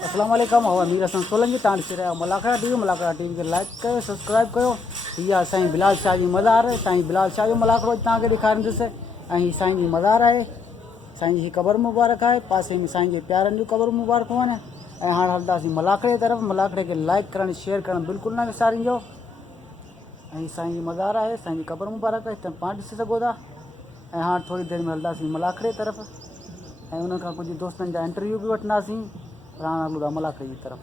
अस्सलाम वालेकुम और अमीर हसन सोलंकी ताण से रहा मलाखड़ा टीवी के लाइक कयो सब्सक्राइब कयो। इहा साईं बिलाल शाह जी मज़ार है। साईं बिलाल शाह जो मलाखड़ो तव्हांखे ॾेखारींदुसि। ऐं साईं जी मज़ार आहे। साईं जी क़बर मुबारक आहे। पासे में साईं जे प्यारनि जूं क़बर मुबारकूं आहिनि। ऐं हाणे हलंदासीं मलाखड़े तरफ़। मलाखड़े खे लाइक करणु शेयर करणु बिल्कुलु न विसारिजो। ऐं साईं जी मज़ार आहे, साईं जी क़बर मुबारक आहे, तव्हां पाण ॾिसी सघो था। ऐं हाणे थोरी देरि में हलंदासीं मलाखड़े तरफ़ ऐं उन खां कुझु दोस्तनि जा इंटरव्यू बि वठंदासीं। राणा मलाखड़ी की तरफ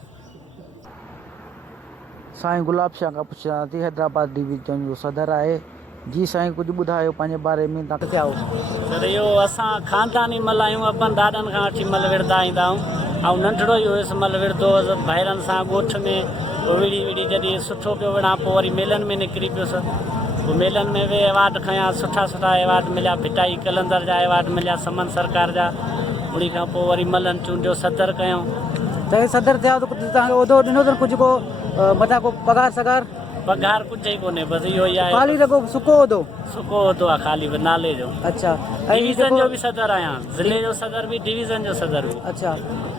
साईं गुलाब शाह का पुछा थी हैदराबाद डिवीजन जो सदर है। जी साईं कुछ बुधायो पांजे बारे में तव्हां किथे आओ? सर इहो असां ख़ानदानी मल आहियूं। अपन दादनि खां वठी मल विरदा ईंदा आहियूं। ऐं नंढड़ो ई हुयुसि मल विरदो भाइरनि सां ॻोठ में विड़ी विड़ी जॾहिं सुठो पियो विढ़ा पोइ वरी मेलनि में निकिरी पियुसि। पोइ मेलनि में बि अवार्ड खयां, सुठा सुठा अवार्ड मिलिया। भिटाई कलंदर जा अवार्ड मिलिया, समन सरकार जा। उन खां पोइ वरी मलनि चूंडियो सदर कयूं। त सदर थिया त तव्हांखे उहिदो ॾिनो अथनि कुझु को मथां को पगार सगार? पगार कुझु ई कोन्हे, बसि इहो ई आहे। ख़ाली रखो सुको उहिदो? सुको उहिदो आहे ख़ाली नाले जो। अच्छा। डिवीज़न जो बि सदर आहियां, ज़िले जो सदर बि, डिवीज़न जो सदर बि। अच्छा।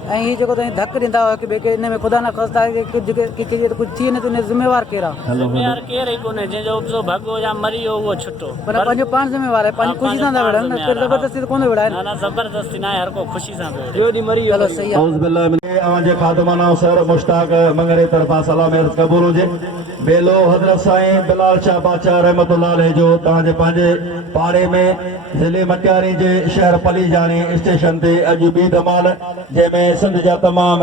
ऐं हीअ जेको तव्हां धक ॾींदा हुआ की ॿिए खे इन में ख़ुदा न ख़ास्ता कुझु कुझु थी वञे त उन ज़िम्मेवार केरु आहे? ज़िम्मेवार केरु ई कोन्हे। जंहिंजो उपजो भॻो या मरी वियो उहो छुटो। पर पंहिंजो पाण ज़िम्मेवार आहे, पंहिंजी ख़ुशी सां था विढ़नि, ज़बरदस्ती त कोन विढ़ाए। न ज़बरदस्ती न आहे, हर को ख़ुशी सां पियो। ॿियो ॾींहुं मरी वियो। सही आहे। अवांजे खादमाना सर मुश्ताक मंगरे तरफा सलाम अर्ज़ क़बूल हुजे। बेलो हज़रत साईं बिलाल शाह बादशाह रहमतुल्लाह अलैह जो तव्हांजे पंहिंजे पाड़े में ज़िले मटियारी जे शहर पलीजानी स्टेशन ते अॼु ॿी धमाल जंहिंमें सिंध जा तमाम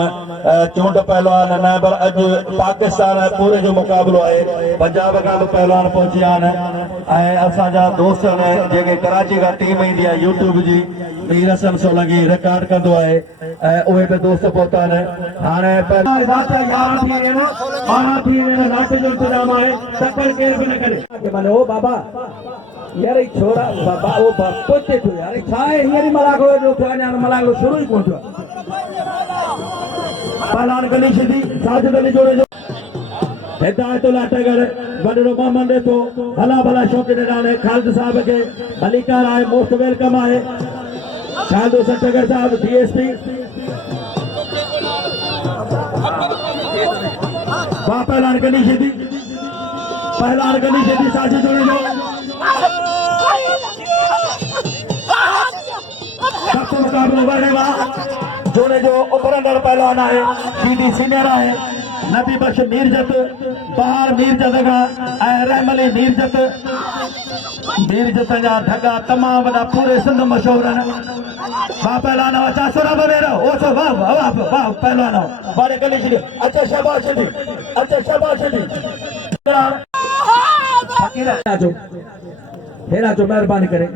चूंड पहलवान नाइबर अॼु पाकिस्तान पूरे जो मुक़ाबिलो आहे। पंजाब खां बि पहलवान पहुची आहिनि ऐं असांजा दोस्त आहिनि जेके कराची खां टीम ईंदी आहे यूट्यूब जी, मीर हसन सोलंकी रिकॉर्ड कंदो आहे ऐं उहे बि दोस्त पहुता आहिनि। हाणे इंतजाम आहे, तकड़ केर बि न करे। माने ओ बाबा यार छोरा बाबा ओ पहुचे थो यार, छा आहे हींअर मलाखड़ो जो थियो, अञा मलाखड़ो शुरू ई कोन थियो। पहलवान गली सिधी साजिद अली जोड़े जो हिदायतुल्लाह टगर वॾड़ो मोहम्मद ॾे थो भला भला शौक़ीन ॾाणे ख़ालिद साहब खे भलीकार आहे, मोस्ट वेलकम आहे। ख़ालिद हुसैन टगर साहब डीएसपी वाह पहलवान गली सिधी, पहलवान गली सिधी साजिद जोड़े जो सबसे मुकाबलो वड़े वाह जोड़े जो उभरंदड़ पहलवान आहे, सीधी सीनियर आहे। नबी बख्श मीरजत, बहार मीरजत खां ऐं रहमली मीरजत जा धगा तमाम वॾा पूरे सिंध मशहूर आहिनि। वाह पहलवान अच्छा सुरा वग़ैरह ओ सो वाह वाह वाह पहलवान वारे गली छॾियो। अच्छा शाबाश दी, अच्छा शाबाश दी। हेड़ा जो महिरबानी करे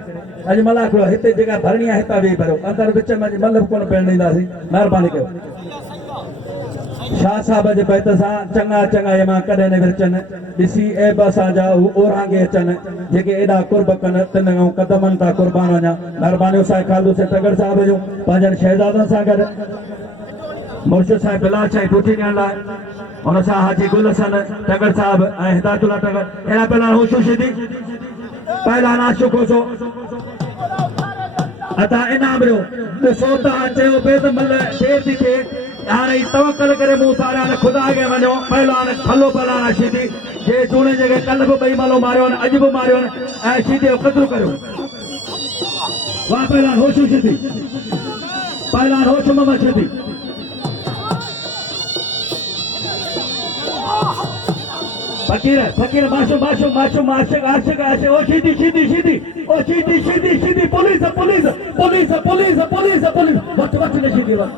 अॼु मलाखड़ो हिते जेका भरणी आहे हितां वेही भरियो, अंदरि विच में मतिलबु कोन पिण ॾींदासीं, महिरबानी कयो। शाह साहब जे बैत सां चङा चङा इमाम कॾहिं न विरचनि, ॾिसी ऐब असांजा ओरांगे अचनि जेके एॾा कुर्ब कनि, तिन ऐं कदमनि तां क़ुर्बान वञा। महिरबानी साईं ख़ालिद हुसैन टगर साहब जूं पंहिंजनि शहज़ादनि सां गॾु मुर्शिद साहिब बिलाल शाह टूटी ॾियण लाइ हुन सां हाजी गुल हसन टगर साहब ऐं हिदायतुल्लाह टगर अहिड़ा पहलवान होशो सिधी पहलवान आशिक़ होसो अता इनाम ॾियो। ॾिसो तव्हां चयो पिए त मल देर थी थिए, हाणे तवकल करे मूं तारिया न ख़ुदा खे वञो। पहलवान खलो पहलवान सीधी जे चूणे जॻह कल्ह बि ॿई मलो मारियो आहिनि, अॼु बि मारियो आहिनि ऐं सीधे क़दुरु करियो। वाह पहलवान होशो सिधी, पहलवान होश मोहम्मद सिधी। फकीर फकीर माशो माशो माशो आशिक आशिक आशिक ओ सीधी सीधी सीधी ओ सीधी सीधी सीधी police police police police police police वच वच ने सीधी वच।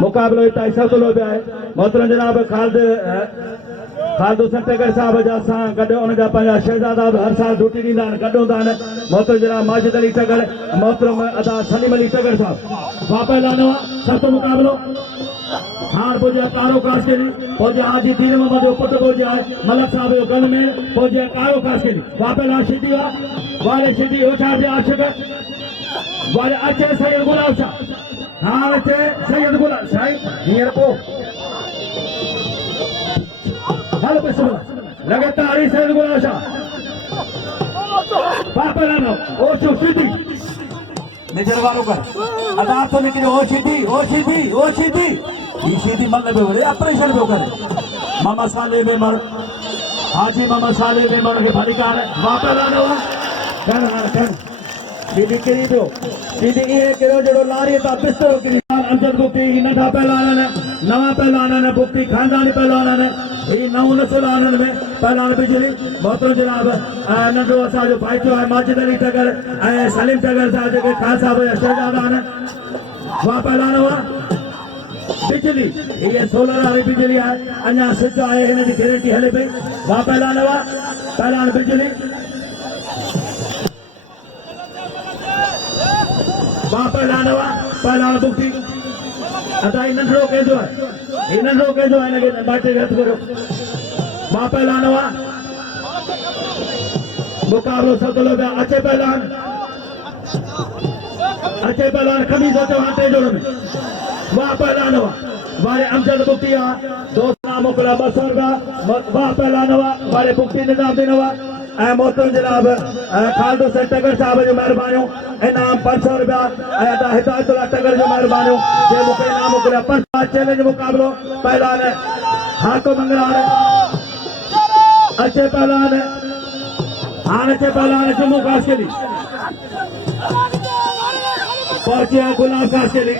मुकाबलो इतना सतलो पे है। मोहतरम जनाब खालिद हुसैन टगर साहब जा सां गॾु उन जा पंहिंजा शहज़ादा बि हर साल ड्यूटी ॾींदा आहिनि, गॾु हूंदा आहिनि। मोहतरम जनाब माजिद अली टगर, मोहतरम अदा सलीम अली टगर साहब वाह पहलवान सख़्त मुकाबलो। हार पहुंचे कारो क्रॉस के लिए पहुंचे हाजी तीन मोहम्मद जो पुट पहुंचे है मलक साहब जो गन में पहुंचे कारो क्रॉस के लिए वाह पहलवान सीधी वाले सीधी उछाल दिया आशिक वाले अच्छे सैयद गुलाब शाह हां अच्छे सैयद गुलाब शाह हियर को हल बिस्मिल्लाह लगे तारी सैयद गुलाब शाह वाह पहलवान ओ सीधी निजर वारो कर अदा तो निकले ओ सीधी ये सीधी मल पे वड़े ऑपरेशन पे करे मामा साले में मर हाजी मामा साले में मर के भड़िकार वापस लाने हो कहन दीदी करी दो दीदी ये करो जड़ो लारी ता बिस्तरो की अंजल को की नठा पहलाना ने नवा पहलाना ने बुक्ति खानदानी पहलाना ने ये नौ नसलाना में पहलाना बिजली मोहतरम जनाब नंदो असा जो भाई जो है माजिद अली टगर सलीम टगर साहब के खान साहब शहजादा ने वहां पहलाना हुआ बिजली ये सोलर वाली बिजली है अन्या सिच आए इन की गारंटी हले पे वहां पहलाना हुआ पहलाना बिजली वहां पहलाना हुआ पहलाना बुक्ति अदा नंढड़ो कंहिंजो आहे नंढड़ो कंहिंजो आहे हिनखे बाटे हथ करो मां पहलान हुआ मुकाबलो सदलो पिया अचे पहलान खमीस अचो आटे जोड़ में वाह पहलान हुआ वारे अमजद बुक्ति आहे दोस्त नाम मोकिलिया 200 रुपया वाह पहलान हुआ वारे बुक्ति निज़ामुद्दीन हुआ मोहतरम जनाब खालदो से टगर साहब जो मेहरबानियों इनाम 500 रुपया अदा हिदायतुल्लाह टगर जो मेहरबानियों जे मूंखे इनाम मोकिलिया 5 चैलेंज मुकाबलो पहलान हाको मंगरान अचे पहलान हाणे अचे पहलान जम्मू काश्मीरी पहुंचे गुलाब काश्मीरी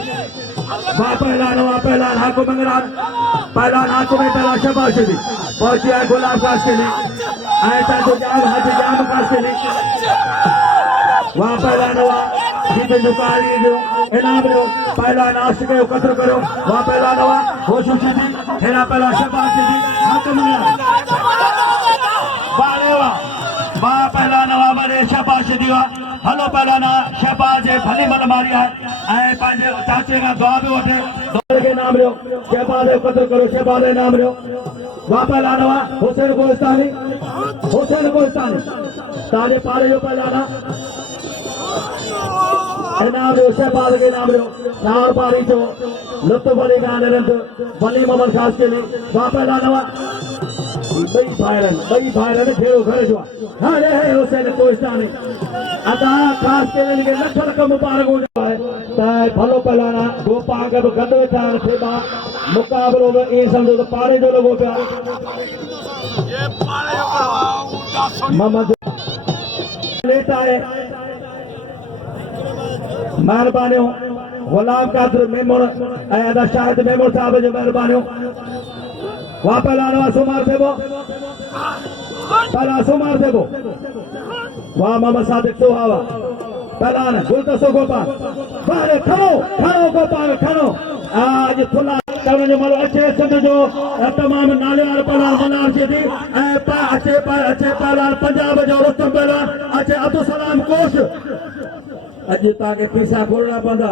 वाह पहलान हाको मंगरान पहलान हाको में पहला शबाश भी पहुंचे गुलाब काश्मीरी ऐसा तो जाम हाथ जाम काश्मीरी वहाँ पहलान हुआ सीधे नुकारी जो इनाम जो पहलान आशिक के कत्ल करो वहाँ पहलान हुआ होशु सीधी हेरा पहला शबाश सीधी हाथ मंगरान बारे हुआ वाह पहलान हुआ बारे शबाश सीधी हुआ हलो पहलाना शहबाज भली मन मारी है पंहिंजे चाचे का दुआ भी वठे दौड़ के नाम लो शहबाज कत्ल करो शहबाज नाम लो वाह पहलान हुआ हुसैन गोस्तानी ताजे पारे जो पहलाना इनाम लो शहबाज के नाम लो नार पारी जो लुत्फ अली खान वली मोहम्मद खास के लिए वाह पहलान हुआ बई भाइरन खेड़ो घर जो हाणे है हुसैन गोस्तानी अदा खास के लिए लख लख मुबारक हो जाए त भलो पहलाना दो पाग बि गॾु वेठा आहिनि खेबा मुक़ाबलो बि ईअं सम्झो त पाड़े जो लॻो पिया मोहम्मद लेट आहे महिरबानियूं गुलाम कादर मेमोन ऐं अदा शाहिद मेमोन साहब जो महिरबानियूं वहाँ पहलान सुमार देबो पहला सुमार देबो वाह मोहम्मद सादिक सुहावा पहलान गुलदस्तो गोपाल बाहर खड़ो गोपाल खड़ो आज खुला करण जो मलो अचे सिंध जो तमाम नाले वाला पहलान मनार जे थी अचे पहलान पंजाब जो रुस्तम पहलान अचे अब्दुल सलाम कोश अज ताके पैसा खोलना पवंदा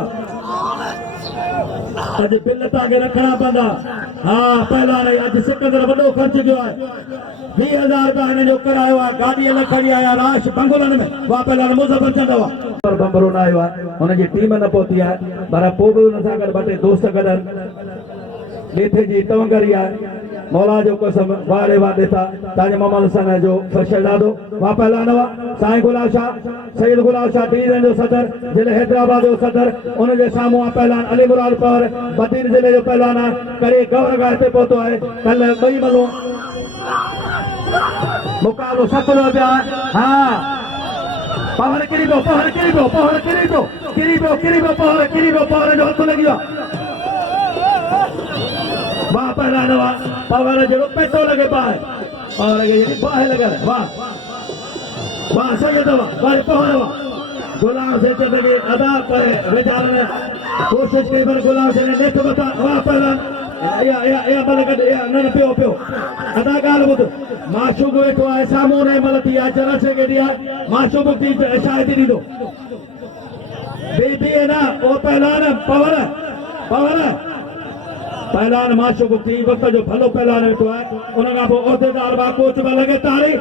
अज बिल ताके रखना पवंदा हाँ पहलान अज सिकंदर वॾो ख़र्च कयो आहे 20,000 रुपया हिन जो करायो आहे गाॾी अलॻि खणी आया राश बंगुलनि में वाह पहलान मुज़फ़र चंद हुआ पर बंबरो न आयो आहे हुनजी टीम न पहुती आहे पर पोइ बि हुन सां गॾु ॿ टे दोस्त गॾनि लेथे जी तवंगरी आहे मौला जो कसम वारे वादे था ताजे मोहम्मद हसन जो शहजादो वहाँ पहलान हुआ साईं गुलाब शाह सैयद गुलाब शाह दीन जो सदर जिले हैदराबाद जो सदर उनके साम्हूं पहलान अली मुराद पवर बदीन जिले जो पहलान आहे करे गवर गाह ते पहुतो आहे कल ॿई मलो मुकाबलो सतलो पिया हाँ पवर किरी पियो पवर जो हथ लॻी वियो वाह पहलान हुआ पवर जो पैसो लगे पाए पवर के बाहे लगे वाह सही दवा वाह पवर हुआ गुलाम से चल के अदा करे बेचारे ने कोशिश की पर गुलाम से ने नेट बता वाह पहलान या बलगड या न पियो अदा गाल बुध माशूक वेठो है सामो ने मलती है जरा से के दिया माशूक दी शायद दी दो बेबी है ना वो पहलान पवर पहलान माशूक थी वक्त जो भलो पहलान वेठो है उनका वो औहदेदार बा कोच में लगे तारीख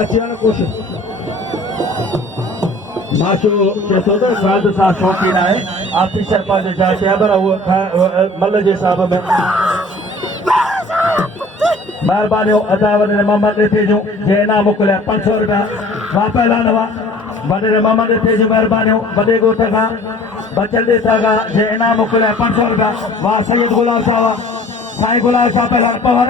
अचण कोशिश माशू चेतो तो साध सा शौकीन है ऑफिसर पास जाके अबर वो मल जे साहब में महिरबानी अदा वॾे मोहम्मद ॾिठे जूं जे इनाम मोकिलिया 500 रुपया वाह पहलवान वाह वॾे मोहम्मद ॾिठे जूं महिरबानी वॾे ॻोठ खां बचल ॾेठा खां जे इनाम मोकिलिया 500 रुपया वाह सैयद गुलाब शाह साईं गुलाब शाह पहलवान पवर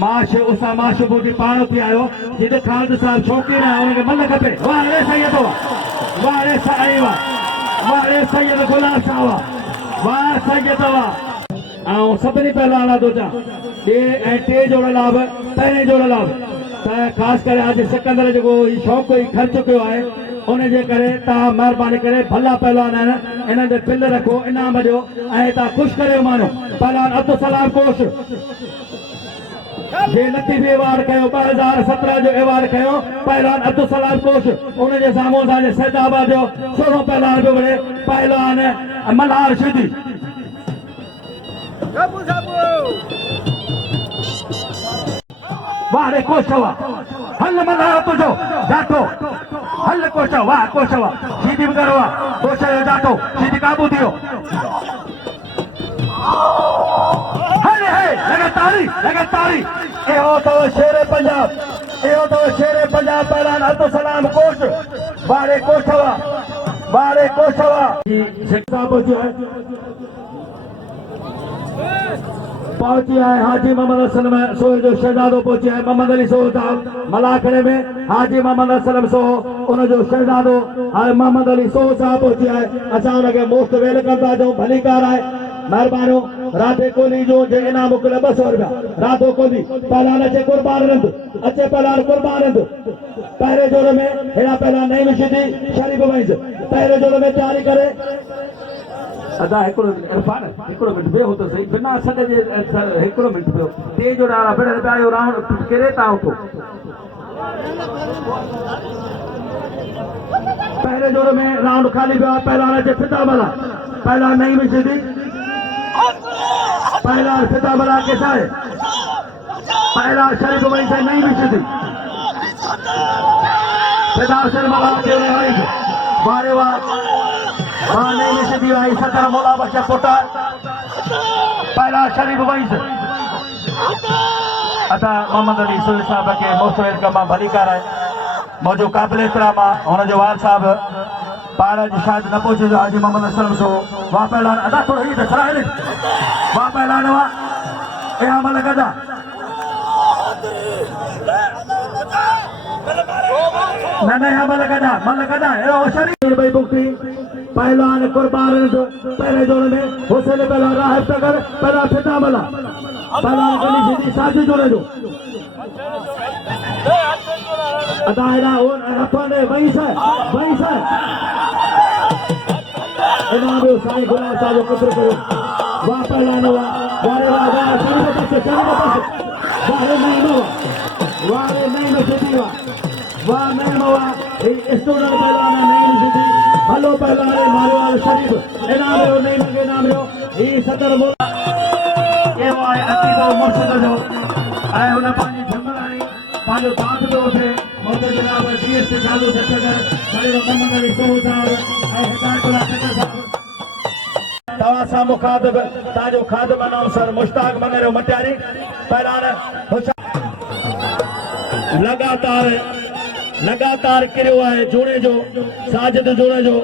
माश उसा माश बूटी पाण उथी आयो जिते ख़ालिद साहब शौक़ीन आहे उनखे मन खपे वाह रे सैयद वाह रे साईं वाह रे सैयद गुलाब शाह वाह सैयद वाह ऐं सभिनी पहलवान थो चवां टे जोड़ लाभ पहिरें जोड़ लाभ त ख़ासि करे अॼु सिकंदर जेको शौक़ु ख़र्चु कयो आहे उनजे करे तव्हां महिरबानी करे भला पहलवान आहिनि इन्हनि ते बिल रखो इनाम ॾियो ऐं तव्हां ख़ुशि करे मानो पहलवान अब्दुल सलाम कोश जे लतीफ़ अवार्ड कयो 2017 जो अवार्ड कयो पहलवान अब्दुल सलाम कोश उनजे साम्हूं असांजे सैदाबाद जो सोनो पहलवान पियो वड़े पहलवान मल्हार शिदी वाह रे कोशवा हल मल्हार तुझो जातो हल कोशवा वाह कोशवा सीधी करवा कोशवा जातो सीधी काबू दियो हले है लगातारी एहो तो शेरे पंजाब पहलवान अब्दुल सलाम कोश वाह कोशवा शिक्षा पहुंची है हाजी मोहम्मद असलम सोहे जो शहजादो पहुंचे है मोहम्मद अली सोह साहब मलाखड़े में हाजी मोहम्मद असलम सोह उन जो शहजादो मोहम्मद अली सोह साहब पहुंचे है असां उनखे मोस्ट वेल कंदा जो भली कार आहे महिरबानी राधे कोहली जो जे इनाम मोकिलियो 200 रुपया राधो कोहली पहलवान अचे कुर्बान रंद पहिरें जोड़ में हेड़ा पहलवान नईम शिदी शरीफ वंश पहिरें जोड़ में तैयारी करे अदा हिकिड़ो मिंट बियो तो सही बिना सॾ जे हिकिड़ो मिंट बियो टे जोड़ा वारा भिड़ पिया आयो राउंड किरे था उठो पहले जोड़ में राउंड खाली पियो पहलवान अचे फिताबला पहलवान नईम शिदी पहलवान फिताबला के साए पहलवान शरीफ वंश नईम शिदी फिताब शर्मा के वंश वारे वाह नहीं मिशदी आई सकर मौला बख्शा कोटा पहला शरीफ वंश अता मोहम्मद अली सोहे साहब के मोस्तवेल कमा भली कार है मौजो काबिल एहतराम हुन जो वाल साहब पार जो शायद न पहुंचे हाजी मोहम्मद असलम सो वाह पहलवान अदा थोड़ा ही सराहने वाह पहलवान वाह ए अमल गदा न अमल गदा ए शरीफ भाई बुक्ति पहलवान कुर्बान पहले जोड़ में हुसैन पहलवान राहब तगर पहला फिताबला पहलवान गली सीधी साजी जोड़े जो अदायरा और रफाने वहीं से इनाम साईं गुलाब साहब कुत्र करो वाह पहलवान वाह शरीफ वाह स्टूडेंट पहलवान नहीं सीधी हलो पहलवान मारवाल शरीफ इनाम रो ही सदर बोला ये वाय अतीबो मुर्शिद जो आए हुन पानी झंगरानी पालो दाद दो थे मोदर जनाब डीएस चालू सचगर सारे मोहम्मद अली सोह साहब ऐं हिदायतुल्लाह सचगर साहब तवा सा मुखातब ताजो खादम नाम सर मुश्ताक मंगरो मटियारी पहलवान लगातार किरियो है जोड़े जो साजिद जोड़े जो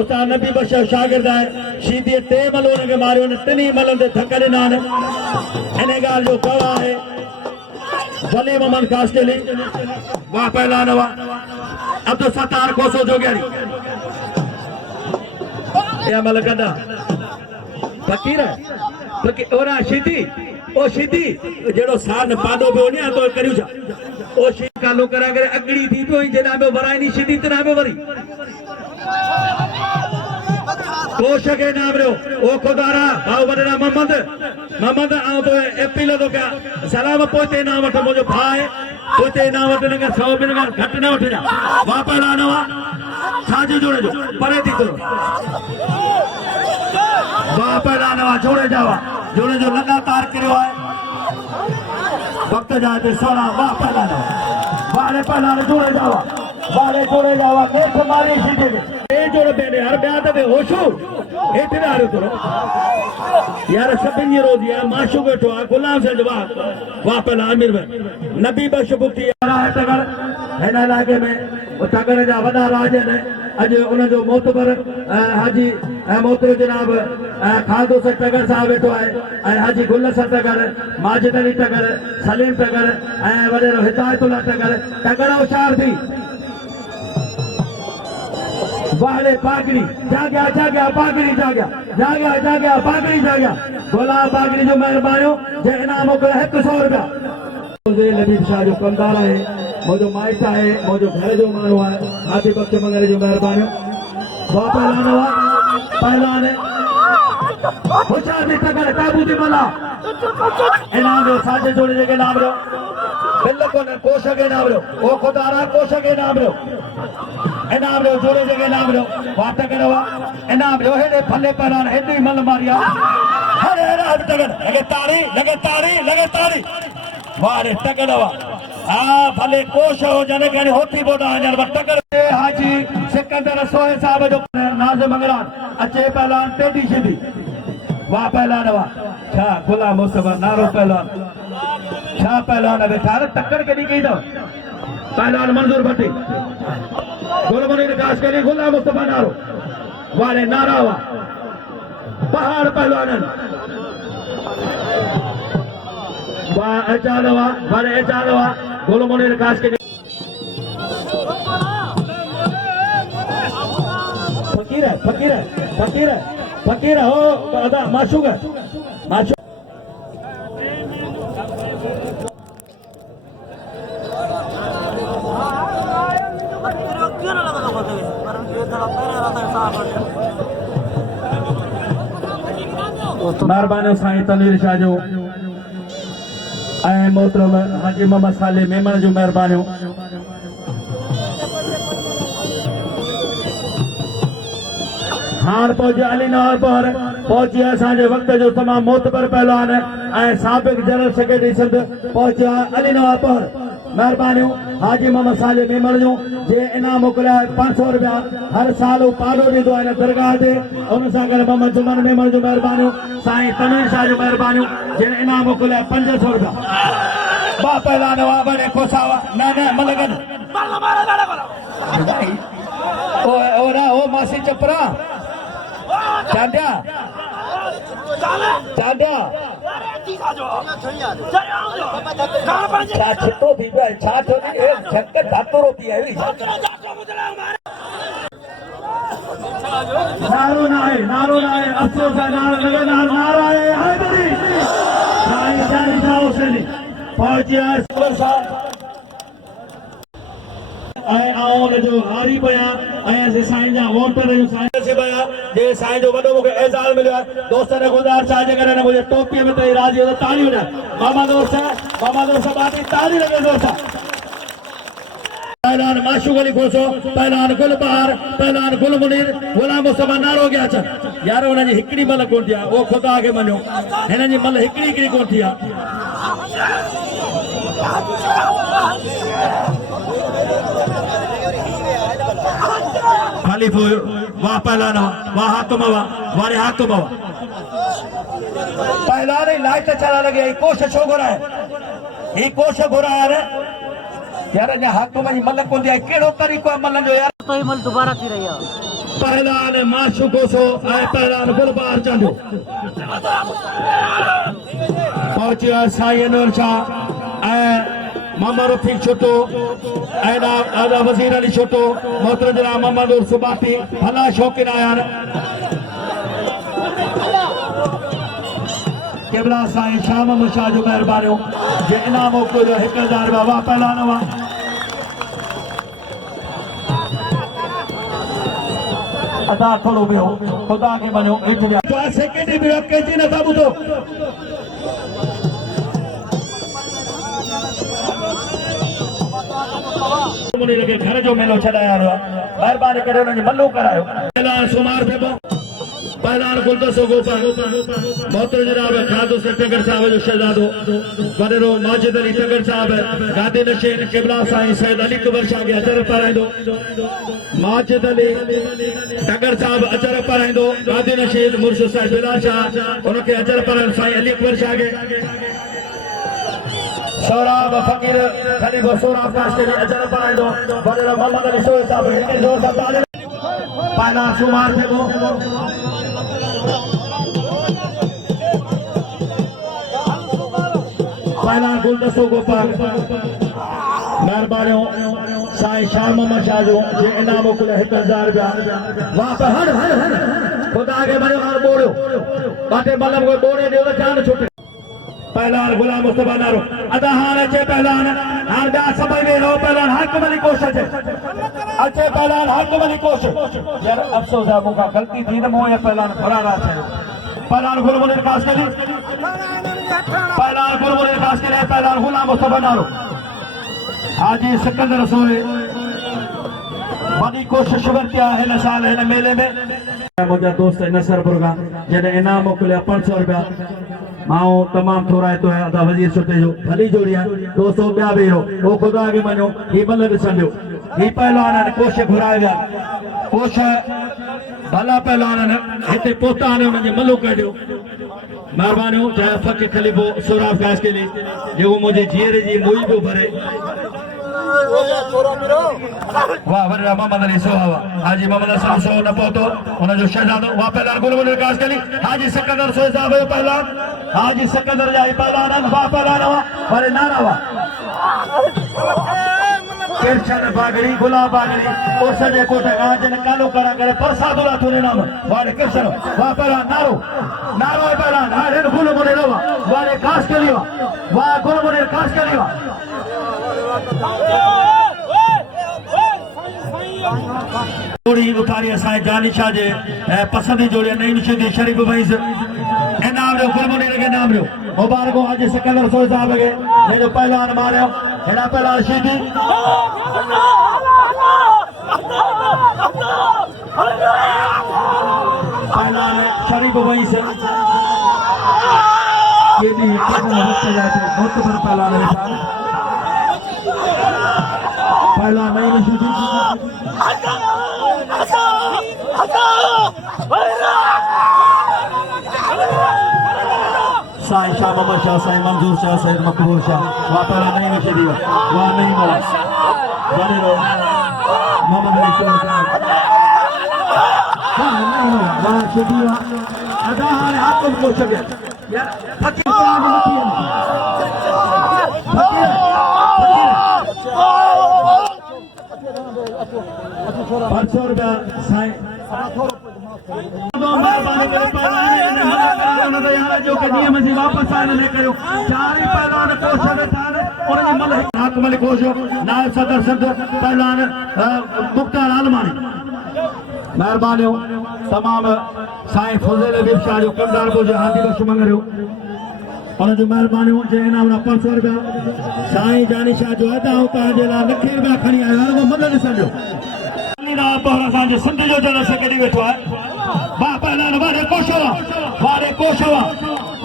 उस्ताद नबी बख्श शागिर्द है शीदी टे मल उनके मारियो ने टिनी मलन ते धक ॾिना इन ॻाल्हि जो गवाह है वली मोहम्मद खास के लिए वाह पहलवान वाह अब्दुल सत्तार कोसो जोगियारी ये अमल गदा फकीर ओरा शीदी ओ शीदी जेड़ो सान पादो पे होनी तो करियो जा ओ शीद कालो करा करे अगड़ी थी तो जेना में वराई नहीं शीदी तना में वरी कोश के नाम रो ओ खुदारा भाव वडरा मोहम्मद आओ तो अपील तो क्या सलाम पोते ना वठ मुजो भाई पोते ना वठ ने 100 बिन घट ना वठ जा वाह पहलवान वाह साजे जोड़े जो परे थी करो वाह पहलवान वाह जोड़े जावा जोड़े जो लगातार करियो है वक्त जाते सोना वाह पहलवान जोड़े जावा वाले जोड़े जावा के तुम्हारी सीधे ए जोड़ बेने हर ब्याह ते होशो एथे आ रहे तो यार सभिनी रोज यार माशू बैठो आ गुलाम से जवाब वाह पहला आमिर में नबी बख्श बुती है तगड़ हिन इलाके में वो तगड़ जा वॾा राज ने अज उन जो मोतबर हाजी मोहतरम जनाब खालदो से तगड़ साहब बैठो है हाजी गुल से तगड़ माजिद अली तगड़ सलीम तगड़ वॾे हिदायतुल्लाह तगड़ तगड़ होशियार थी वाले पागड़ी जाग्या जाग्या पागड़ी जाग्या जाग्या जाग्या पागड़ी जाग्या गोला पागड़ी जो मेहरबानियों जे इनाम को 100 रुपया मुझे लबीब शाह जो कंदार है मुझे माइट है मुझे घर जो मानो है हाथी बख्श मंगल जो मेहरबानियों वाह पहलवान है होशियार भी तगड़ काबू दी मला इनाम जो साजे जोड़े जगह नाम रो बिल्कुल कोश के नाम रो ओ खुदारा कोश के नाम रो इनाम रो जोड़े जगह नाम रो वाट करवा इनाम रो है फले पहलान हिंदी मल मारिया हरे रात तगड़ लगे ताड़ी वाह रे तगड़वा आ भले कोश हो जाने के होती बोदा जन तगड़ हाजी सिकंदर सोहे साहब जो नाज़िम अंगरान अचे पहलान टेडी सीधी वाह पहलान वाह छा गुलाम मुस्तफा नारो पहलान छा पहलान बेटा टक्कर के दी गई तो पहलान मंजूर भट्टी गोलमनी विकास के लिए गुलाम मुस्तफा नारो वाले नारावा पहाड़ पहलवान वाह अचालवा वाले अचालवा गोलमनी विकास के लिए फकीर है हो अदा माशूक माशूक मेहरबानी साईं तनवीर शाह जो मोहतरम हाजी मोहम्मद साले मेमन जो मेहरबानियों हार पहुंचे अली नवाज पर पहुंचे असांजे वक्त जो तमाम मोतबर पहलवान साबिक जनरल सेक्रेटरी सिंध पहुंचे अली नवाज पर मेहरबानियों हाजी मोहम्मद साले मेमन जो जे इनाम मोकिलिया 500 रुपया हर साल पालो ॾींदो आहे दरगाह ते उन सां गॾु मोहम्मद जुमन मेमन जो मेहरबानियूं साईं तनवीर शाह जो मेहरबानियूं जिन इनाम मोकिलिया 500 रुपया बा पहलवान वाह बड़े कोसावा न मलगन ओ मासी चपरा चांडिया छिटो थी पियो आहे छा थियो झक धातुरो थी आहे नारो न आहे अफ़सोस आहे नारो आहे हैदरी साईं जानी शाह हुसैनी पहुची जो हारी पिया साईं जा वोटर जो साईं से पिया जे साईं जो वॾो मूंखे एज़ाज़ मिलियो आहे दोस्त ने गुज़ार छा जे करे मुंहिंजे टोपीअ में तई राज़ी हो तालियूं ॾिया मामा दोस्त बाक़ी ताली लॻे दोस्त पहलवान माशूक अली खोसो पहलवान गुल बहार पहलवान गुल मुनीर गुलाम मुस्तफा नारो गया अचनि यार हुन जी हिकिड़ी मल कोन थी आहे उहो ख़ुदा खे मञो हिन जी मल हिकिड़ी कोन थी आहे खलीफो वाह पहलवान वाह हातम वारे हातम पहलवान लाइट चला लगे कोश छो घुराए ही कोश घुराए यार अञा हातम जी मल कोन थी आहे कहिड़ो तरीक़ो आहे मलनि जो यार तो ये मल दोबारा थी रही है पहलवान माशूक कोसो पहलवान गुलबार चांडो पहुंची साईं अनवर शाह मोहम्मद रफीक छोटो आदा वजीर अली छोटो मोहतरम जनाब मोहम्मद उर सुबाती भला शौकीन आया केवला साईं शाह मोहम्मद शाह जो मेहरबानियों जे इनाम को 1000 वाह पहलवान वाह अदा थोड़ो बियो खुदा के मनो तो सेकेंडरी बियो केजी न था बुधो मुने लगे घर जो मेलो छडाया मेहरबानी करे उन मल्लो करायो सुमार थे पहलान गुलदस्तो गोपाल मोहतरम जनाब खादो से टगर साहब जो शहजादो वडरो माजिद अली टगर साहब गादी नशीन किबला साईं सैयद अली कुबर शाह के अजर पराइंदो माजिद अली टगर साहब अजर पराइंदो गादी नशीन मुर्शिद साहब बिलाल शाह उनके अजर पराइंदो साईं अली कुबर शाह के सोराब फकीर खलीफा सोराब काश के अजर पराइंदो वडरो मोहम्मद अली सोहे साहब के जोर साहब ताले पहला शुमार थे वो पहला गुलदस्तो गोपाल मेहरबानी साईं शाह मोहम्मद शाह जो इनाम को 1000 रुपया वहां पे हर खुदा के बने हर बोलो बाटे मतलब कोई बोले दे तो जान छूटे पहलान गुलाम मुस्तफा नारो अदा हार अच्छे पहलान हार दा समझ में रो पहलान हक वाली कोशिश है अच्छे पहलान हक वाली कोशिश यार अफसोस है मुका गलती थी ना मोए पहलान फरारा है पहलान गुलमुन खास के लिए पहलान गुलमुन खास के लिए पहलान गुलाम मुस्तफा नारो हाजी सिकंदर सोए बड़ी कोशिश वरतिया है न साल है न मेले में मुझे दोस्त नसरपुर का जने इनाम मोकलिया 500 रुपया माओ तमाम थोड़ा तो है अदा वजीर सुटे जो भली जोड़िया 200 ॿिया बि हो वो खुदा के मनो ही बल ॾिसंदो ही पहलवान कोश घुराए विया कोश भला पहलवान हिते पहुता ने उनजे मलो कढियो मेहरबानी चाहे फक खलीफो सोराब काश के लिए जो मुझे जीर जी मुई जो भरे वाह वडरा मोहम्मद अली सोहावा हाजी मोहम्मद अली सो न पहुतो उन जो शहजादो वाह पहलवान गुलमुन काश के लिए हाजी सिकंदर सोए साहब जो पहलवान हाजी सिकंदर जाई पहलवान वाह पहलवान वरे नारा वाह कृष्ण बागड़ी गुलाब बागड़ी और सजे कोटे गाजन कालो करा करे प्रसादुला थोने नाम वारे कृष्ण वाह पहलवान नारो नारो पहलवान हारे गुलमुन रवा वारे काश के लिए वाह गुलमुन काश के लिए जोड़ी उतारी असांजे जानी शाह जे पसंदी जोड़ी नई निशानी शरीफ भाई इनाम रो गुलमुन के नाम रो मुबारक हो आज सिकंदर सोए साहब के ये जो पहलवान मारियो हेड़ा पहलवान शीदी पहलवान शरीफ भाई से ये भी बहुत बड़ा पहलवान है पहला नई निशानी साईं शाह मोहम्मद शाह साईं मंजूर शाह सैयद मकबूल शाह वहाँ पर नहीं निकली वहाँ नहीं मिला बने रहो मोहम्मद अली सोहे साहब वहाँ सीधी अदा हारे हाथ को सके यार फकीर साहब होती है फकीर 500 रुपया साईं जो नियम से वापस आने ले करो चार पहलवान कोश कोश नायब सदर सिंध पहलवान मुख्तार आलमानी मेहरबानी तमाम साईं फुज़ैल हबीब शाह जो कमदार बोझ हाथी बख्श मंगरियो उन जो मेहरबानी जे इनाम 500 रुपया साईं जानी शाह जो अदा तव्हांजे लाइ लखे रुपया खणी आयो मदद ॾिसंजो असांजे सिंध जो जन सेक्रेटरी वेठो आहे वाह पहलवान वारे कोशवा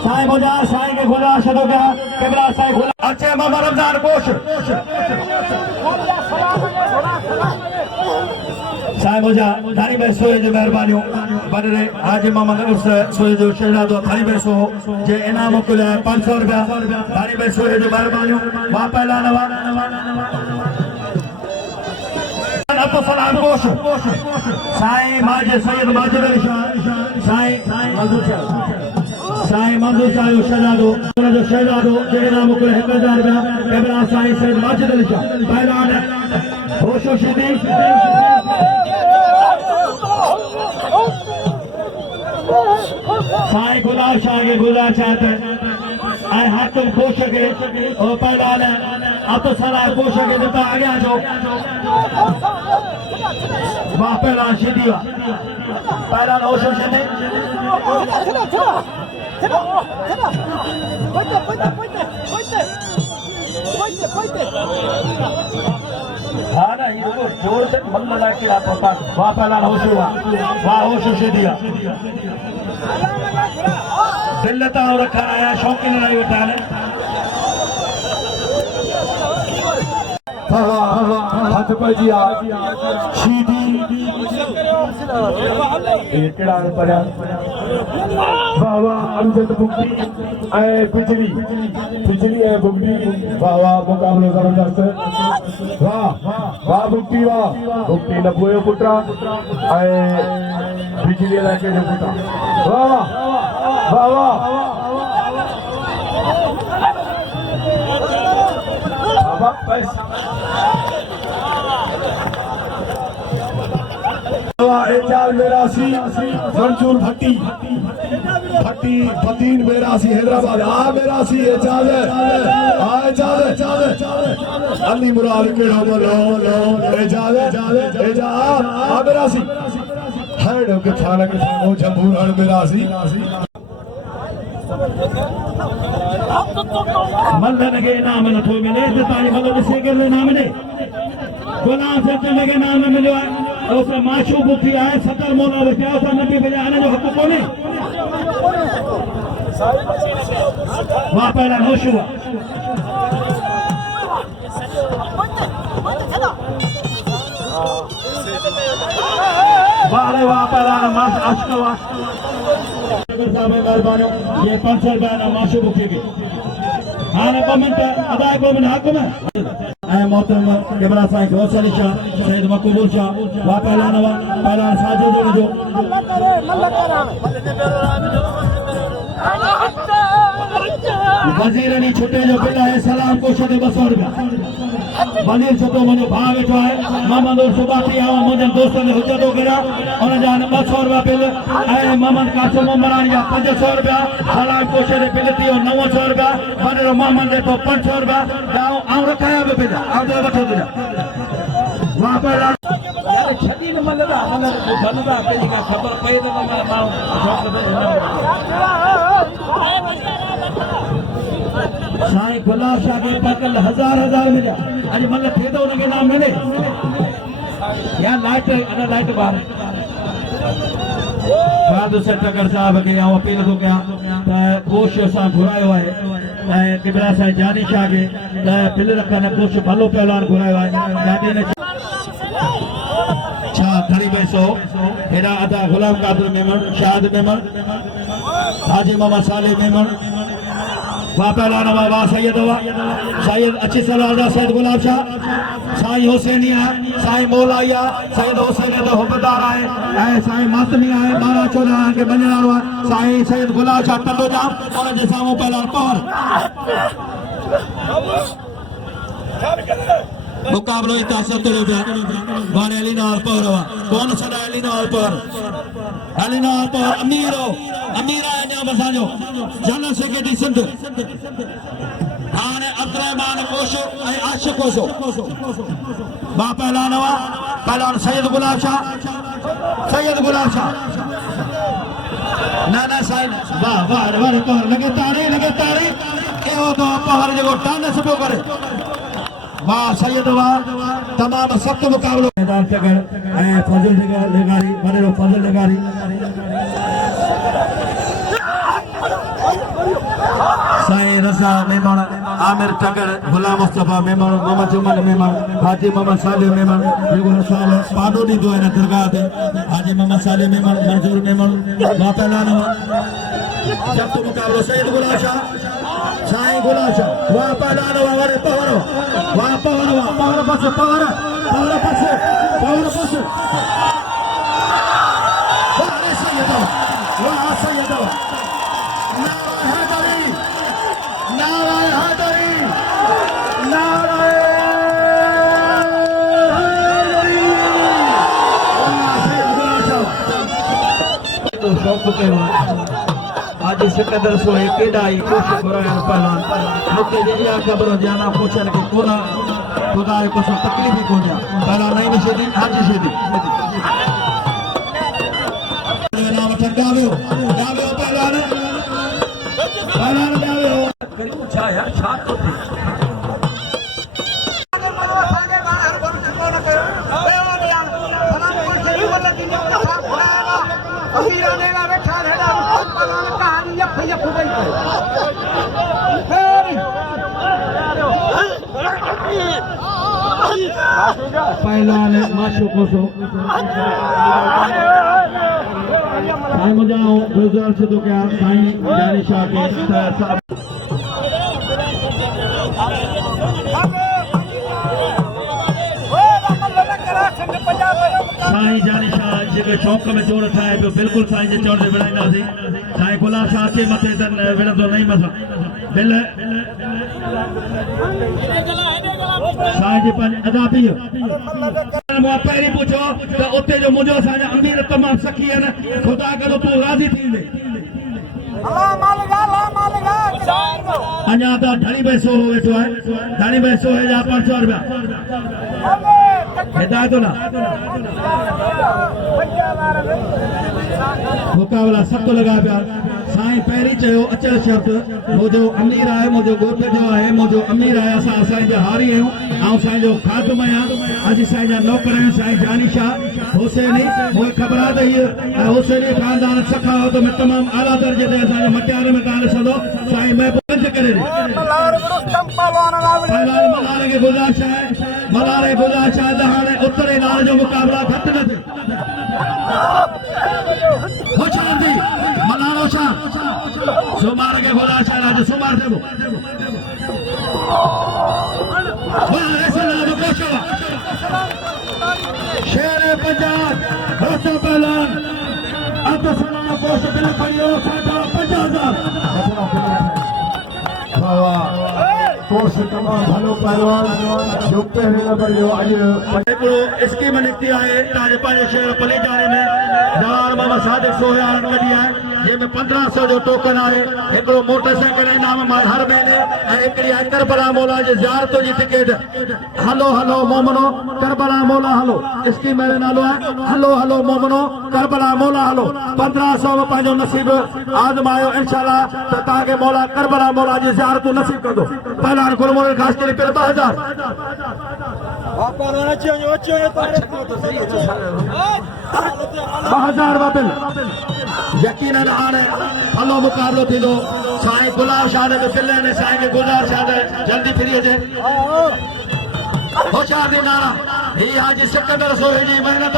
साईं मुंहिंजा साईं खे घुला छॾो पिया केतिरा साईं घुला अचे मोहम्मद रमज़ान कोश साईं मुंहिंजा धारी भाई सोए जी महिरबानियूं वॾे हाजी मोहम्मद उर्स सोए जो शहजादो धारी भाई सो जे इनाम मोकिलिया 500 रुपया धारी भाई सोए जी महिरबानियूं वाह पहलवान अब्दुल सलाम कोश साईं माजिद सैयद माजिद अली शाह साईं मंजूर शाह जो शहजादो जे इनाम मोकिलिया 1000 रुपया केबरा साईं सैयद माजिद अली शाह पहलवान होशो शीदी साईं गुलाब शाह के गुलाब चाहते हैं हाकिम कोश के और पहलवान अब्दुल सलाम कोश के देता आगे जो वाह पहलवान शीदी पहलवान होशो शीदी हाँ ना ये जोर से मन लगा के आप वाह पहलवान होशो शीदी दिल तां रखा आया शौकीन लड़ाई वेठा आहिनि हथ पइजी शीदी कहिड़ा पढ़िया वाह वाह अमजद बुगटी ऐं बिजली ऐं बुगटी वाह वाह मुक़ाबिलो ज़बरदस्त वाह वाह बुगटी न पोयो पुटा ऐं बिजली इलाइक़े जो पुटा वाह वाह वाह एजाज मेरासी मंजूर भट्टी फतीन मेरासी हैदराबाद मेरासी एजाज अली मुराद केड़ो बोलो एजाज मेरासी हैड के थाना के ओ जंबूर हड़ मेरासी मल्लन के नाम न थो मिले त ताई मल्लन से के नाम ने गुलाम से चले के नाम मिलो है उस माशू बुखी आए 70 मोला बचा उस नबी बजा आने जो हक कोने वहां पहला होश हुआ वाह वाह पहला माश अशकवा साहब मेहरबानी ये 500 रुपया ना माशू बुखी के हाने कमेंट अदा को में हक में मोहतरम कैमरा साईं गौसल शाह सैयद मकबूल शाह वा पहलवान साजिद जो वजीर अली छुटे जो बिल है सलाम को छे 200 रुपया वजीर छतो मुझे भाव वेठो है मोहम्मद उर्फ बाटी आओ मुझे दोस्त ने हुजतो करा उन जा 200 रुपया बिल है मोहम्मद कासिम उमरानी जा 500 रुपया सलाम को छे बिल थियो 900 रुपया वनेरो मोहम्मद दे तो 500 रुपया गांव आउ रखाया बे बिल आउ दे वठो तुजा वहां पर यार छडी न मलदा बनदा पेजी का खबर पई तो साईं गुलाब शाह के पकल हजार मिला अज मतलब थे तो उनके नाम मिले यार लाइट बार बहादुर टकर साहब के यहाँ अपील तो क्या कोश असां घुरायो है किबला साईं जानी शाह के बिल रखन कोश भलो पहलवान घुरायो है छा खड़ी पैसो हेड़ा अदा गुलाम कादिर मेमन शाहिद मेमन हाजी मोहम्मद साले मेमन वाह पहलवान वाह सैयद अच्छी सलाह सैयद गुलाब शाह साईं हुसैनिया साईं मौलाइया सैयद हुसैन तो हुबदार है साईं मातमी है 12-14 के बंजण वाला साईं सैयद गुलाब शाह टंडो जाम और जे सामो पहलवान पहर मुकाबलो इतना 70 रुपया वाले अली नाल पहरवा कौन सदा अली नाल पहर अमीरा नाम असांजो जनरल सेक्रेटरी सिंध हाणे अब्दुर्रहमान कोशो ऐं आशिक कोशो बा पहलवान सैयद गुलाब शाह ना साईं वाह पहर लगे तारी एहो तो पहर जो टानस पियो करे वाह सैयद वाह तमाम सख्त मुकाबलो मैदान चगर ऐं फजल लगारी वनेरो फजल लगारी साईं रज़ा मेमन आमिर चगर गुलाम मुस्तफा मेमन मोहम्मद जमल मेमन हाजी मोहम्मद साले मेमन जेको साल पाडो ॾींदो आहे दरगाह ते हाजी मोहम्मद साले मेमन मंजूर मेमन वाह पहलवान सख्त मुकाबलो सैयद गुलाब शाह साईं गुलाब शाह वाह पहलवान वाह पहर पासे वाह सैयद आज सिकंदर सो केडा ही कोशिश करायन पहलवान मुके जेया खबर जाना पूछन के कोना खुदा को सब तकलीफ ही कोन्या पहला नहीं निषेधी आज निषेधी नाम ठगावे पहलवान गावे करी पूछा यार छात तो थी अमीरा ने बैठा पहलवान माशूक कोसो साईं मुझाऊं गुज़र सिद्धू क्या साईं जानी शाह के साहब साईं जानी शाह जेके शौक़ में जोड़ ठाहे पियो बिल्कुलु साईं जे चवण ते विड़ाईंदासीं साईं गुलाब शाह अचे मथे त विड़ंदो नहीं मथां बिल साईं जी पंहिंजी अदा पी मूं पहिरीं पुछो त उते जो मुंहिंजो असांजा अमीर तमामु सखी आहिनि ख़ुदा करे तूं राज़ी थींदे अञा त ढणी भाई सो वेठो आहे ढणी भाई सो जा 500 रुपया हिदायत ना मुकाबला सख़्त लॻा पिया साईं पहिरीं चयो अचल शर्त मुंहिंजो अमीर आहे मुंहिंजो ॻोठ जो आहे मुंहिंजो अमीर आहे असां साईं जा हारी आहियूं ऐं साईं जो ख़ात्म आहियां अॼु साईं जा नौकर आहियूं साईं जानी शाह हुसैनी मूंखे ख़बर आहे त हीअ हुसैनी ख़ानदान सखावत में तमामु आला दर्जे ते असांजे मटियार में तव्हां ॾिसंदो साईं महबूब करे मल्हार खे गुज़ारिश आहे मल्हार खे गुज़ारिश आहे त हाणे उतरे नाल जो मुक़ाबला घटि न थिए होशियार थी मल्हार होशियार सूमार खे गुज़ारिश आहे अॼु सूमार थिए शेर पंजाब दोस्तों पहलवान अब सुना कोश बिल करियो 50,000 कोश तमाम भलो पहलवान जो पहले नंबर जो आज हिकिड़ो स्कीम निकिती आहे तव्हांजे पंहिंजे शहर पलीजाणे में जवान मोहम्मद सादिक सोहियान कढी आहे जंहिंमें 1500 जो टोकन आहे हिकिड़ो मोटरसाइकिल इनाम हर महीने ऐं हिकिड़ी आहे करबला मौला जी ज़ियारत जी टिकट हलो हलो मोमनो करबला मौला हलो स्कीम जो नालो आहे हलो हलो मोमनो करबला मौला हलो 1500 में पंहिंजो नसीब आज़मायो इंशाअल्लाह त तव्हांखे मौला करबला मौला जी ज़ियारत नसीब कंदो पहलवान गुलमोहर ख़ासि करे 2000 वापिस यकीनन हाणे हलो मुक़ाबिलो थींदो साईं गुलाब शाह ने बिल आहिनि साईं खे गुज़ारिश आहे जल्दी फिरी अचे होशियार थी नारा ही हाजी सिकंदर सोहे जी महिनत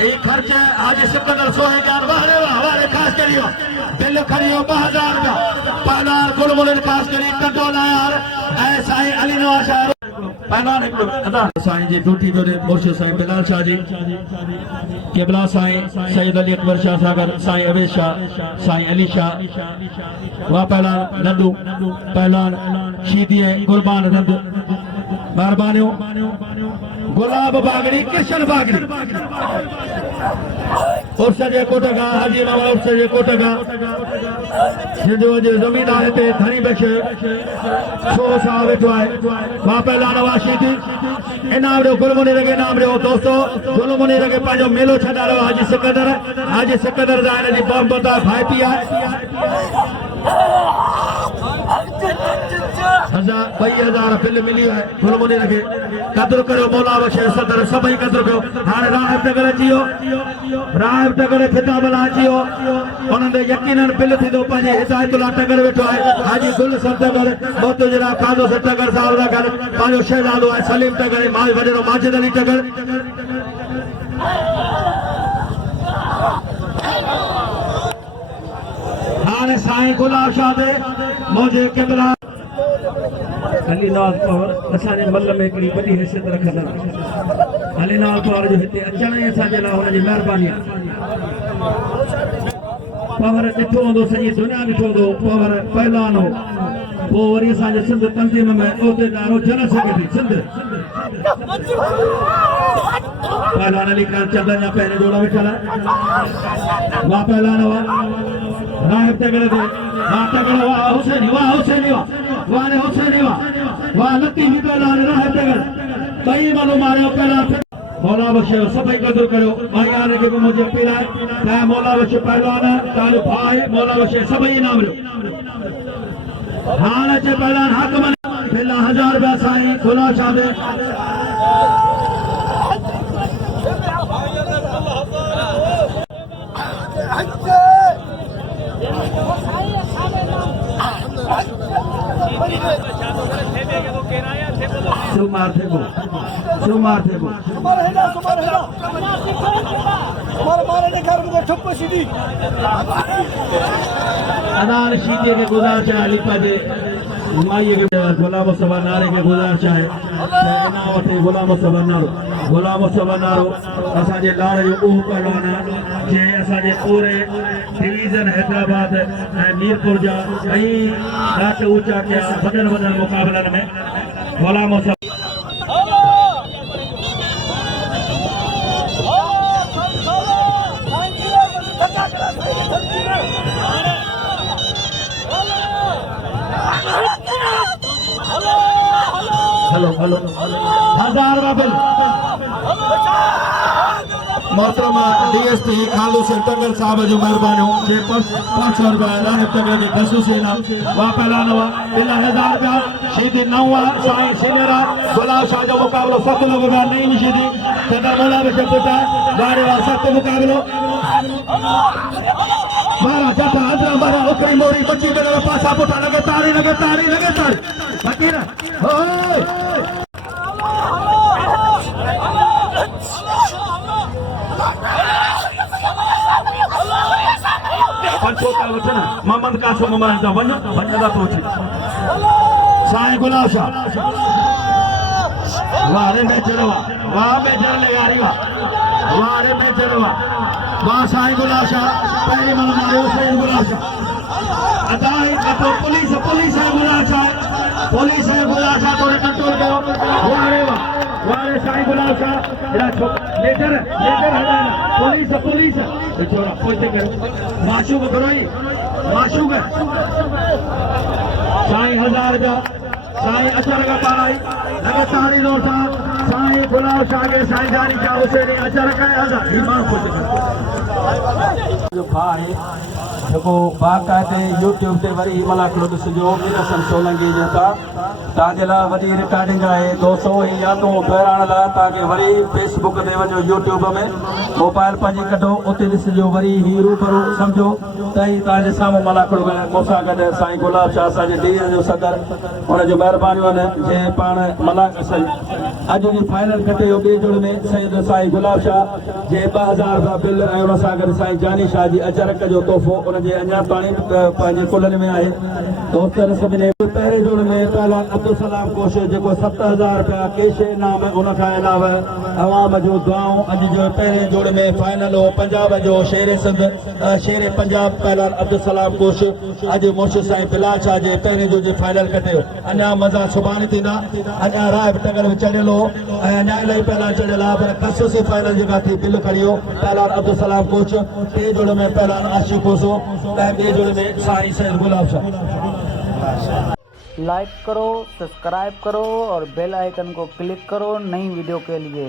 ही ख़र्च हाजी सिकंदर सोहे का वारे वारे ख़ासि करी बिल खणी 2000 रुपया पहलवान गुलमोहर ख़ासि करी कंदो न यार ऐं साईं अली नवाज़ शाह पहलवान साईं जी ड्यूटी पे मुर्शिद साईं बिलाल शाह जी केबला साईं सैयद अली अकबर शाह सागर साईं अवेद शाह साईं अली शाह वाह पहलवान नंदू पहलवान शीदी कुर्बान नंद मेहरबानियों गुलाब बागड़ी कृष्ण बागड़ी उर्स जे कोटगा हाजी मामा उर्स जे कोटगा सिंधु जे ज़मीनदार ते धनी बख्श सो सा वेठो आहे वाह पहलवान वाशी थी इनाम ॾियो गुलमुनी रगे इनाम ॾियो दोस्तो गुलमुनी रगे पंहिंजो मेलो छॾायो हाजी सिकंदर जा हिन जी मोहब्बत भाई पी आहे 2000 बिल मिली है गुलमुनी रखे कदर करो मौला बख्शे सदर सभई कदर कयो हाणे राहब नगर अची वियो राहब नगर खिताब ला अची वियो उन्हनि ते यकीनन बिल थींदो पंहिंजे हिदायतुल्ला टगर वेठो आहे हाजी गुल सदगर मोतजरा कादो टगर साहब सां गॾु पंहिंजो शहजादो आहे सलीम टगर वॾेरो माजिद अली टगर हाणे साईं गुलाब शाह ते मौजे केतिरा अली नवाज़ पवर असांजे मल में हिकिड़ी वॾी हैसियत रखंदा अली नवाज़ पवर जो हिते अचण ई असांजे लाइ हुनजी महिरबानी आहे पवर ॾिठो हूंदो सॼी दुनिया ॾिठो हूंदो पवर पहलवान हो पोइ वरी असांजे सिंध तंज़ीम में उहिदेदार जनरल सेक्रेटरी सिंध पहलवान अली खान चंदन जा पहिरें जोड़ा वेठल आहे वाह पहलवान हुआ राहिब तगड़े थे वाह तगड़ो वाह हुसैनी वाह ने हुसैनी वाह लकी भी पहलवान राहिब तगड़ कई मानो मारियो पहलवान मौला बख्श सभई कदर करो भाईयान खे मुझे अपील आहे चाहे मौला बख्श पहलवान चाहे भाई मौला बख्श सभई इनाम ॾियो हाणे अचे पहलवान हाकम 1000 रुपया साईं गुलाब शाह दे थे सुमार थे को अनार शीते के गुजार चाहे लिपा जे माई के गुलाम सभा नारे के गुजार चाहे इनावते गुलाम सभा नारो असांजे लाड़ जो उह पहलवान जे असांजे पूरे डिवीजन हैदराबाद ऐं मीरपुर जा कई ॾाढा ऊंचा कया वॾनि मुक़ाबलनि में गुलाम सभा हेलो 1000 बिल मोहतरमा डीएसपी खालू से टंगर साहब जो मेहरबानी जे 500 रुपया लाने टंगर के खसूसी इनाम वा पहला नवा 1000 रुपया सीधी नवा साईं सीनियर गुलाब शाह जो मुकाबलो 7 लोग में नहीं मिशीदी तेरा मोला में चपटा गाड़ी वा 7 मुकाबलो मारा जाता अंदर मारा ओकरी मोरी बच्ची मेरे पासा पुटा लगे तारी फकीर ओए पंचोता वचन मोहम्मद कासम मोहम्मद वन दा पहुंची साईं गुलाब शाह वारे में चढ़वा वाह में चढ़ ले यारी वारे में चढ़वा वाह साईं गुलाब शाह पहली मन मारो साईं गुलाब शाह अदाई का तो पुलिस है गुलाब शाह तो कंट्रोल करो वारे साईं गुलाब शाह लेटर हटाना पुलिस छोड़ा पोते करो माशूक करोई माशूक साईं 1000 का साईं अचर का पाराई लगे ताड़ी लो साईं गुलाब शाह के साईं जानी का हुसैनी अचर का 1000 ईमान पोते जो भाई देखो बाकायदे यूट्यूब ते वरी मलाकड़ो ॾिसजो मिनसन सोलंकी जेका तव्हांजे लाइ वॾी रिकॉर्डिंग आहे 200 ई यादूं बहिराण लाइ तव्हांखे वरी फेसबुक ते वञो यूट्यूब में मोबाइल पंहिंजी कढो उते ॾिसजो वरी ही रूबरू सम्झो त ही तव्हांजे साम्हूं मलाकड़ो मूंसां गॾु साईं गुलाब शाह असांजे डीएन जो सदर हुनजो महिरबानियूं आहिनि जे पाण अॼु जी फाइनल खटे वियो ॿिए जोड़ में साईं गुलाब शाह जे 2000 रुपया बिल ऐं हुन सां गॾु साईं जानी शाह जी अचरक जो तोहफ़ो उनजे अञा ताईं पंहिंजे कुलनि में आहे दोस्तनि सभिनी पहिरें जोड़ में पहलवान अब्दुल सलाम कोश जेको 7000 रुपया कैश इनाम उनखां अलावा अवाम जो दुआऊं अॼु जो पहिरें जोड़ में फाइनल हो पंजाब जो शेर सिंध शेर पंजाब पहलवान अब्दुल सलाम कोश अॼु मुर्शिद साईं बिलाल शाह जे पहिरें जोड़ जे फाइनल कटियो अञा मज़ा सुभाणे थींदा अञा राय बि टंगल में चढ़ियल हो ऐं अञा इलाही पहलवान चढ़ियल आहे पर खसूसी फाइनल जेका थी बिल खणियो पहलवान अब्दुल सलाम कोच टे जोड़ में पहलवान आशिक कोसो ऐं ॿिए जोड़ में साईं सैयद गुलाब शाह। लाइक करो, सब्सक्राइब करो और बेल आइकन को क्लिक करो नई वीडियो के लिए।